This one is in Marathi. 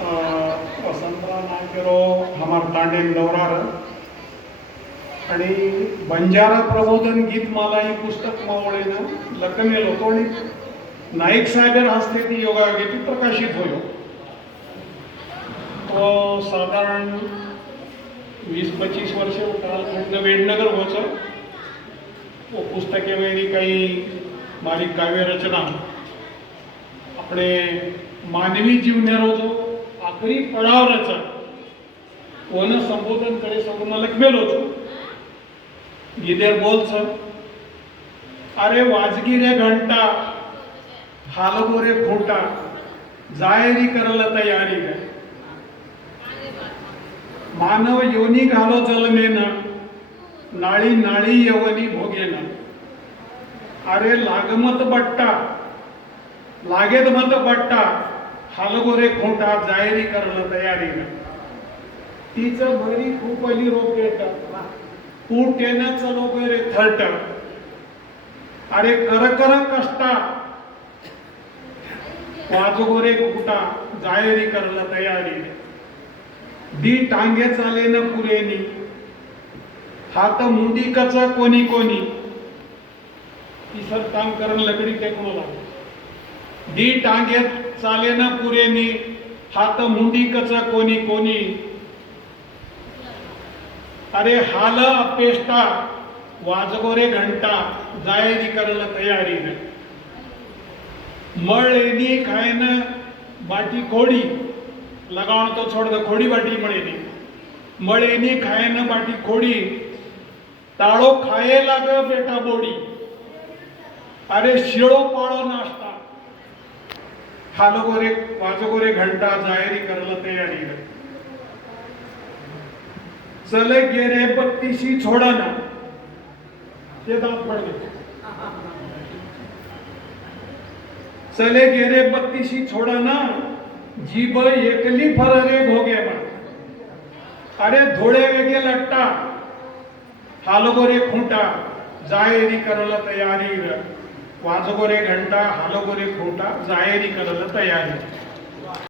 वसंतराव नायकेरो हमार तांडेल गौरार आणि बंजारा प्रबोधन गीत माला ही पुस्तक मावळेनं लखमेलो तो आणि नाईक साहेबेर हस्ते ती योगायोगी प्रकाशित होयो. तो साधारण वीस पच्चीस वर्ष कालखंड वेडनगर होच वो पुस्तके वेळी काही बारीक काव्य रचना आपण मानवी जीवनेरो रोजो आखरी पडावरचा कोण संबोधन करे सगळं मला मेलो छो गिदर बोलस अरे वाजगी रे घंटा हालबो रे घोटा जाहिरी करायला तयारी रे मानव योनी घालो जलमेन नाळी नाळी यवनी भोगेन. अरे लागमत बट्टा लागेत मत बट्टा हालगोरे खोटा जाहेरी करला तयारी तीच बरी खूप अली रोपेट कुटेन रोप रे थर्ट अरे कर कर कष्टा. वाजगोरे खोटा जाहेरी करला तयारी दी टांगे चाले न पुरेनी. हात मुंडी कच कोणी कोणी. ती सर काम करण लकडी टेकणं लागेल. दी टांगेत चाले न पुरेनी हात मुंडी कच कोणी कोणी. अरे हाल अपेष्टा वाजगोरे घंटा जायरी करल तयारीनं मळ येणी खायन बाटी खोडी लगावण तो छोड खोडी बाटी मळेनी. मळ येणी खायन बाटी खोडी ताळो खाये लाग बेटा बोडी. अरे शिळो पाळो नाश्ता हालो गोरे गोरे घंटा जाहिरी करला तयारी चले गेरे बत्तीशी छोडाना. ते दात पडले. चले गेरे बत्तीशी छोडाना. जीभ एकली फररे भोगे बा. अरे धोळे वेगे लट्टा. हालगोरे खुंटा. जाहिरी करला तयारी वाजगोरे घंटा हालोगोरे खोटा जायरी करायला तयारी.